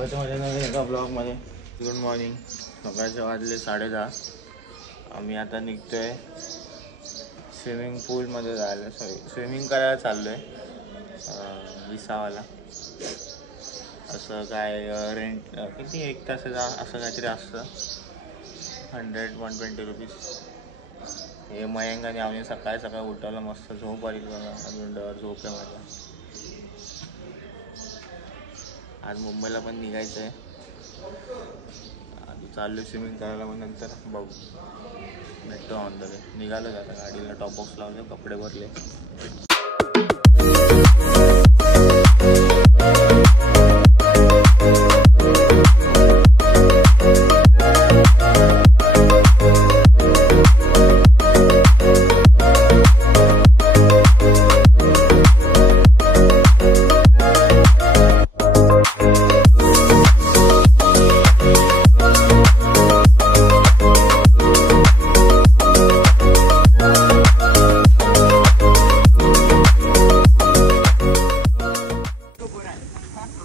स्वागत आहे माझ्या एका ब्लॉगमध्ये. Good morning. सकाळचे वाजले 10:30. आम्ही आता निघतोय स्विमिंग पूलमध्ये जायला, स्विमिंग करायला चाललो आहे विसावाला. असं काय रेंट किती, 1 तासाचा असं काहीतरी असतं, 100-120 रुपीज. हे मयंक आणि आम्ही सकाळी उठायला मस्त झोप आली बघा, अजून झोप आहे माझ्या. आज मुंबईला पण निघायचं आहे. आधी चाललो स्विमिंग करायला, मग नंतर बघू, भेटतो ऑन द वे. निघालो आता, गाडीला टॉप बॉक्स लावले, कपडे भरले.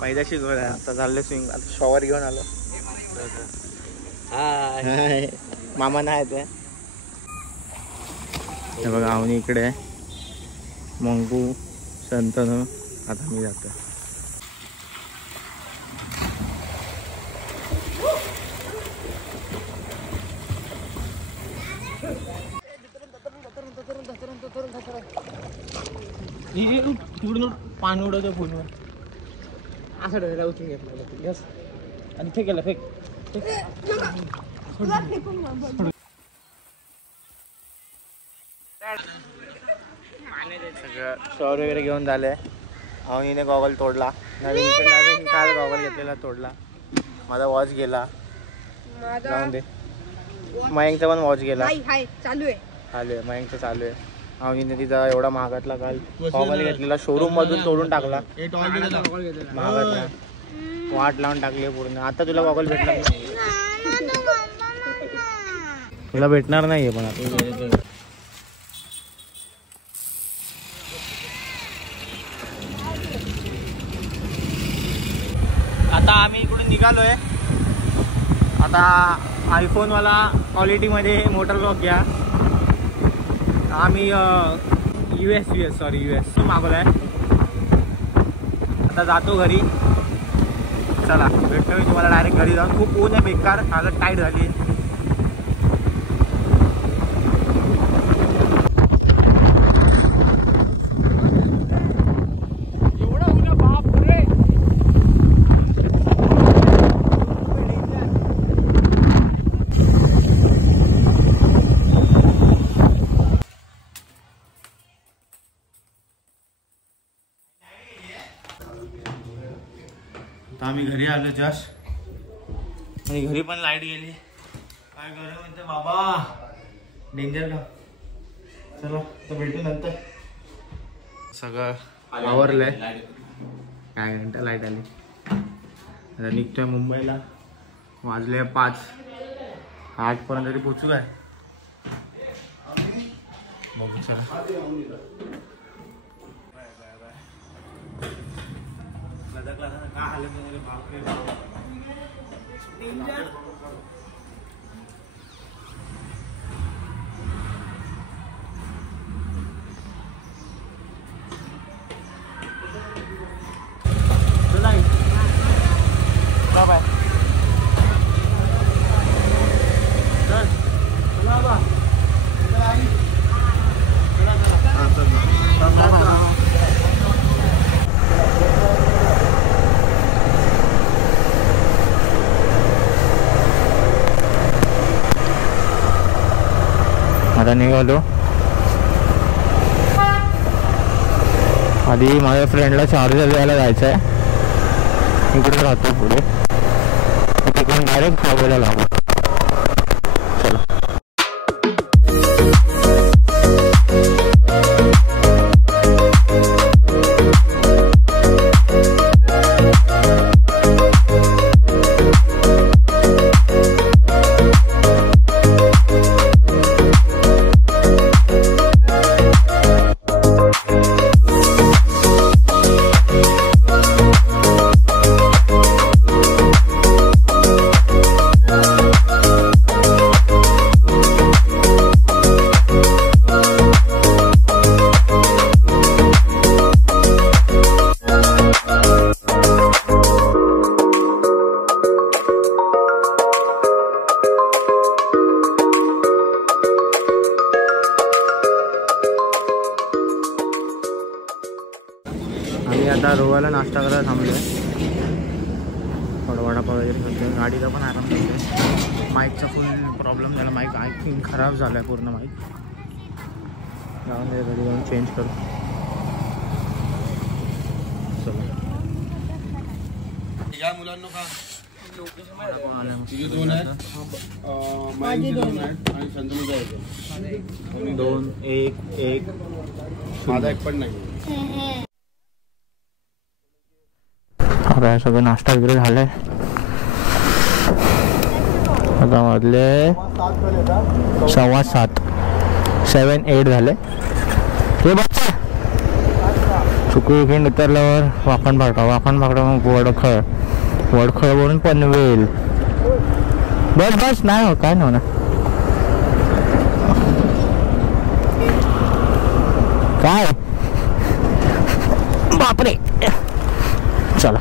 पैदाशी गोळा आता चाललं स्विंग. आता शॉवर घेऊन आलो. हाय मामा नाही ते बघा. आवनी इकडे आहे, मंगू, संतनू. आता मी जातो. तिकडून पाणी उडवतो फोनवर असं डोळ्याला उचलून घेतलं. यस, आणि फेकायला फेक. सगळं शॉवर वगैरे घेऊन झाले. अवनीने गॉगल तोडला, नवीन काल गॉगल घेतलेला तोडला. माझा वॉच गेला, जाऊन दे. मयंकचा पण वॉच गेला. चालू आहे मयंकचं, चालू आहे. अवनीने तिचा एवढा महागातला काल गॉगल घेतलेला, शोरूम मधून तोडून टाकला. महागातला वाट लावून टाकली पूर्ण. आता तुला गॉगल भेटणार नाही, तुला भेटणार नाहीये. पण आता आम्ही इकडून निघालोय. आता आयफोनवाला क्वालिटीमध्ये मोटर ब्लॉग घ्या. आम्ही US मागवलाय. आता जातो घरी. चला भेटतो मी तुम्हाला डायरेक्ट घरी जाऊन. खूप ऊन आहे बेकार, हालत टाईट झाली. आम्ही घरी आलो जस्ट, आणि घरी पण लाईट गेली. काय गरम म्हणते बाबा, डेंजर का. चला तर भेटू नंतर. सगळं आवरलंय. काय घंटा लाईट आली. आता निघतोय मुंबईला. वाजले 5. 8 पर्यंत तरी पोचू काय बघू. चला काय हालत नाही बापरे. बाय आता निघालो. आधी माझ्या फ्रेंडला चार्जर द्यायला जायचं आहे. इकडे राहतो पुढे, तिकडून डायरेक्ट गोव्याला लागू. चला आम्ही आता रोवाला नाश्ता करायला थांबलो आहे. थोडा वडापाव वगैरे करतो. गाडीला पण आराम करतो. माईकचा फुल प्रॉब्लेम झाला. माईक आय थिंक खराब झाला आहे पूर्ण माईक. जाऊन दे घरी जाऊन चेंज करू. चला या मुलांना का दोन आहेत. 2 1 माझा एक पण नाही. आता सगळं नाश्ता वगैरे झालाय. आता वाजले 7:15 7-8 झाले. ते बघा चुकू विकेंड उतरल्यावर वाकण भागडा मग वडखळवरून पनवेल. बस नाही हो काय नाही ना काय बापरे. चला